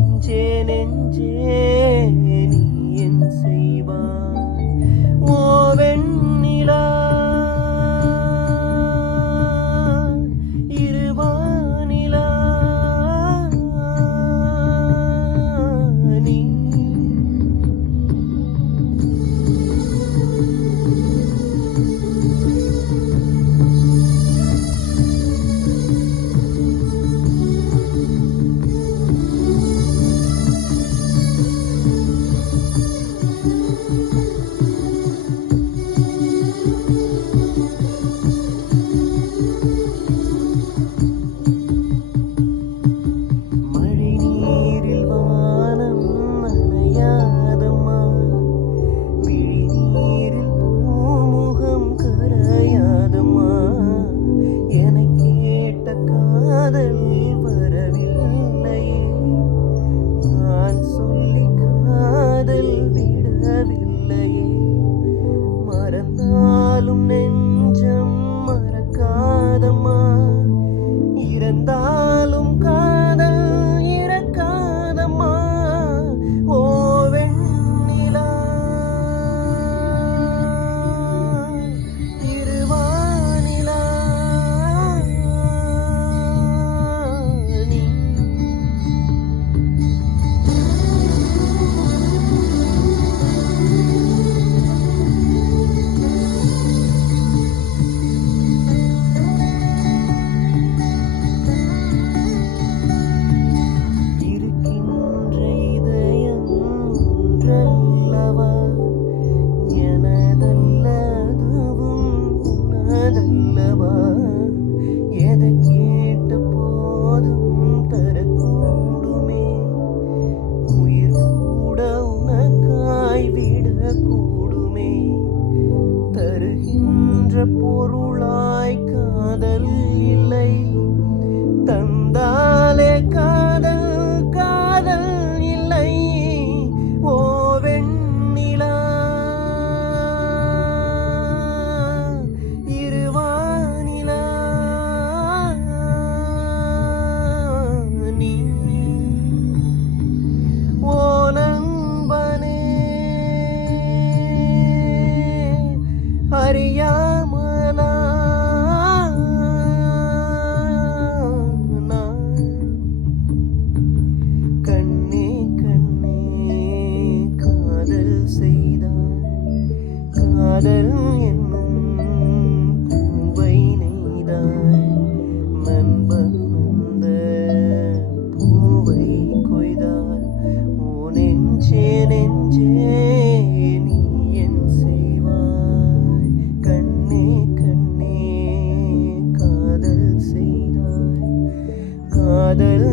நெஞ்சே நெஞ்சே நீ என் செய்வாய் ஓ வெண்ணிலா இருவானிலா நீ மறந்தாலும் நெஞ்சம் மறக்காதம்மா இறந்தாலும் காதல் இறக்காதம்மா ஓ வெண்ணிலா இருவானிலா நீ அல்லவா எதை கேட்ட போதும் தரக்கூடுமே உயிர் கூட உனக்காய் விடக்கூடுமே தருகின்ற பொருளாய் காதல் இல்லை தந்தாலே காதல் காதல் இல்லை ஓ வெண்ணிலா அறியாமலா கண்ணே கண்ணே காதல் செய்தாய் காதல் என்னும் பூவை நெய்தாய் நண்பன் அந்த பூவை கொய்தாய் ஓ நெஞ்சே நெஞ்சே நீ என் செய்வாய் கண்ணே கண்ணே காதல் செய்தாய் காதல்